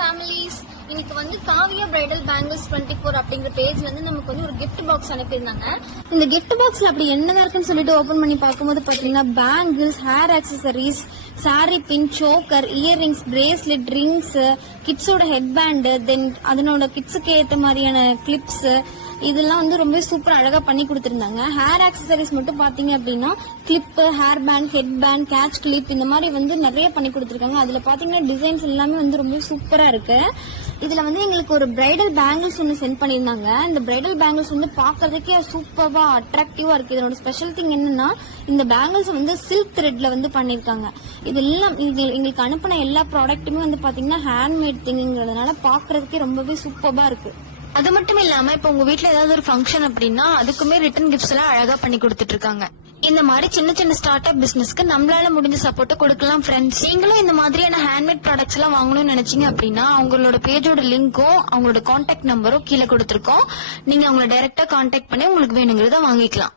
Families, இன்னைக்கு வந்து Kavya bridal bangles 24 அப்படிங்கிற பேஜ்ல இருந்து நமக்கு வந்து ஒரு கிஃப்ட் பாக்ஸ் அனுப்பியிருந்தாங்க. இந்த கிஃப்ட் பாக்ஸ்ல அப்படி என்னதான் இருக்குன்னு சொல்லிட்டு ஓபன் பண்ணி பார்க்கும்போது பாத்தீங்கன்னா bangles, hair accessories, sari pin, choker, earrings, bracelet, rings, கிட்ஸோட ஹெட் பேண்ட், தென் அதனோட கிட்ஸுக்கு ஏற்ற மாதிரியான கிளிப்ஸ், இதெல்லாம் வந்து ரொம்ப சூப்பரா அழகா பண்ணி கொடுத்திருந்தாங்க. ஹேர் ஆக்சசரிஸ் மட்டும் பாத்தீங்க அப்படின்னா clip, hair band, head band, catch clip இந்த மாதிரி வந்து நிறைய பண்ணி கொடுத்திருக்காங்க. அதுல பாத்தீங்கன்னா டிசைன்ஸ் எல்லாமே வந்து ரொம்ப சூப்பரா இருக்கு. இதுல வந்து எங்களுக்கு ஒரு பிரைடல் பேங்கிள்ஸ் ஒன்று சென்ட் பண்ணியிருந்தாங்க. இந்த பிரைடல் பேங்கிள்ஸ் வந்து பாக்குறதுக்கே சூப்பரா அட்ராக்டிவா இருக்கு. இதோட ஸ்பெஷல் திங் என்னன்னா இந்த பேங்கிள்ஸ் வந்து சில்க் த்ரெட்ல வந்து பண்ணிருக்காங்க. இதெல்லாம் எங்களுக்கு அனுப்பின எல்லா ப்ராடக்ட்டுமே வந்து பாத்தீங்கன்னா ஹேண்ட்மேட் திங்கிறதுனால பாக்குறதுக்கே ரொம்பவே சூப்பரா இருக்கு. அது மட்டும் இல்லாம இப்ப உங்க வீட்ல ஏதாவது ஒரு ஃபங்க்ஷன் அப்படின்னா அதுக்குமே ரிட்டர்ன் கிஃப்ட்ஸ் எல்லாம் அழகா பண்ணி கொடுத்துட்டு இருக்காங்க. இந்த மாதிரி சின்ன சின்ன ஸ்டார்ட் அப் பிசினஸ்க்கு நம்மளால முடிஞ்ச சப்போர்ட் கொடுக்கலாம் ஃப்ரெண்ட்ஸ். நீங்களும் இந்த மாதிரியான ஹேண்ட்மேட் ப்ராடக்ட்ஸ் எல்லாம் வாங்கணும்னு நினைச்சீங்க அப்படின்னா அவங்களோட பேஜோட லிங்க்கும் அவங்களோட கான்டாக்ட் நம்பரும் கீழே கொடுத்திருக்கோம். நீங்க அவங்கள டைரக்டா கான்டாக்ட் பண்ணி உங்களுக்கு வேணுங்கிறத வாங்கிக்கலாம்.